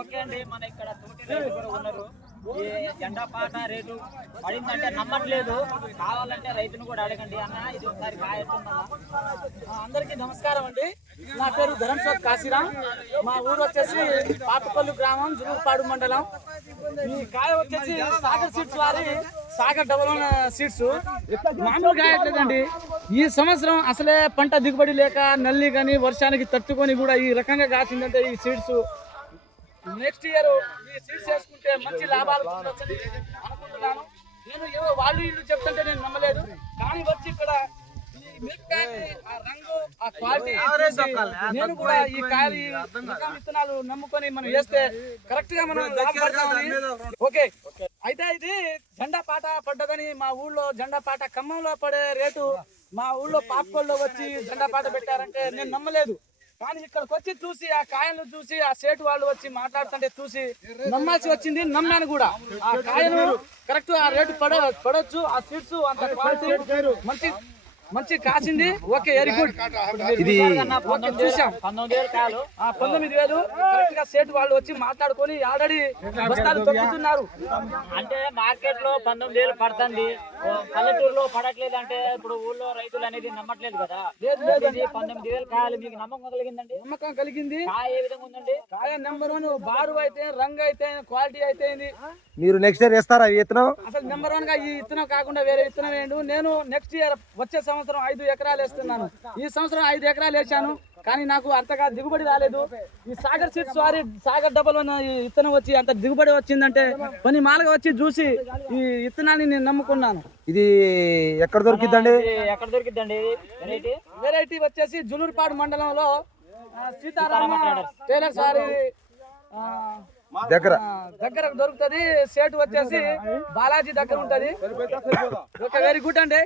Okay అండి, మన ఇక్కడ తోటి రైతు కూడా ఉన్నారు. ఈ జెండా పాట రేటు పడిందంటే నమ్మట్లేదు. కావాలంటే రైతును కూడా అడగండి అన్న. ఇది ఒకసారి కాయొస్తుందన్న. అందరికీ నమస్కారం అండి. నా పేరు ధరంశోత్ కాశీరాం. మా ఊరు వచ్చేసి పాతపల్లి గ్రామం, జులుపాడు మండలం. ఈ కాయ వచ్చేసి సాగర్ సీడ్స్ వారి సాగర్ డబల్ సీడ్స్. మామూలు కాయట్లేదండి. ఈ సంవత్సరం అసలే పంట దిగుబడి లేక నల్లి కానీ వర్షానికి తట్టుకొని కూడా ఈ రకంగా కాసిందంటే ఈ సీడ్స్ నెక్స్ట్ ఇయర్ ఈ సీడ్స్ వేసుకుంటే మంచి లాభాలు పొందొచ్చని అనుకుంటున్నాను. నేను ఏవో వాళ్ళు ఇల్లు చెప్తుంటే నేను నమ్మలేదు, కానీ వచ్చి ఇక్కడ ఆ రంగు ఆ క్వాలిటీ నేను కూడా ఈ కాయలు విత్తనాలు నమ్ముకొని మనం వేస్తే కరెక్ట్ గా మనం లాభపడతామని. ఓకే, అయితే ఇది జెండా పాట పడ్డదని మా ఊళ్ళో జెండా పాట ఖమ్మంలో పడే రేటు మా ఊళ్ళో పాపకోల్లో వచ్చి జెండా పాట పెట్టారంటే నేను నమ్మలేదు. కానీ ఇక్కడికి వచ్చి చూసి ఆ కాయలను చూసి ఆ సేటు వాళ్ళు వచ్చి మాట్లాడుతుంటే చూసి నమ్మాల్సి వచ్చింది. నమ్మాను కూడా. ఆ కాయను కరెక్ట్ ఆ రేటు పడవచ్చు. ఆ సీడ్స్ అంత క్వాలిటీ మంచి మంచి కాసింది. Okay, very good. ఇది చూసాం 19,000 కాయలు. 19,000 కరెక్ట్ గా సేటు వాళ్ళు వచ్చి మాట్లాడుకొని ఆల్రెడీ బస్తాలు తొక్కుతున్నారు. అంటే మార్కెట్ లో 19,000 పడుతుంది, పల్లెటూరులో పడట్లేదు. అంటే ఇప్పుడు ఊళ్ళో రైతులు అనేది నమ్మట్లేదు కదా. లేదు 19,000 కాయలు మీకు నమ్మకం కలిగిందండి? నమ్మకం కలిగింది. కాయ ఏ విధంగా ఉందండి? కాయ నెంబర్ 1 బారు అయితే, రంగు అయితే, క్వాలిటీ అయితే. మీరు నెక్స్ట్ ఇయర్ వేస్తారా ఈ విత్తనం? అసలు నెంబర్ 1 గా ఈ విత్తనం కాకుండా వేరే విత్తనం వేయండు. నేను నెక్స్ట్ ఇయర్ వచ్చే సంవత్సరం 5 ఎకరాలు వేస్తున్నాను. ఈ సంవత్సరం 5 ఎకరాలు వేసాను, కానీ నాకు అంతగా దిగుబడి రాలేదు. ఈ సాగర్ సీడ్స్ వారి సాగర్ డబల్ ఈ విత్తనం వచ్చి అంత దిగుబడి వచ్చిందంటే కొన్ని మాలగా వచ్చి చూసి ఈ విత్తనాన్ని నేను నమ్ముకున్నాను. ఇది ఎక్కడ దొరికిద్దండి? ఎక్కడ దొరికిద్దండి వెరైటీ వచ్చేసి జులూరుపాడు మండలంలో సీతారామ టైలర్స్ వారి దగ్గర దొరుకుతుంది. సేటు వచ్చేసి బాలాజీ దగ్గర ఉంటది. ఓకే, వెరీ గుడ్ అండి.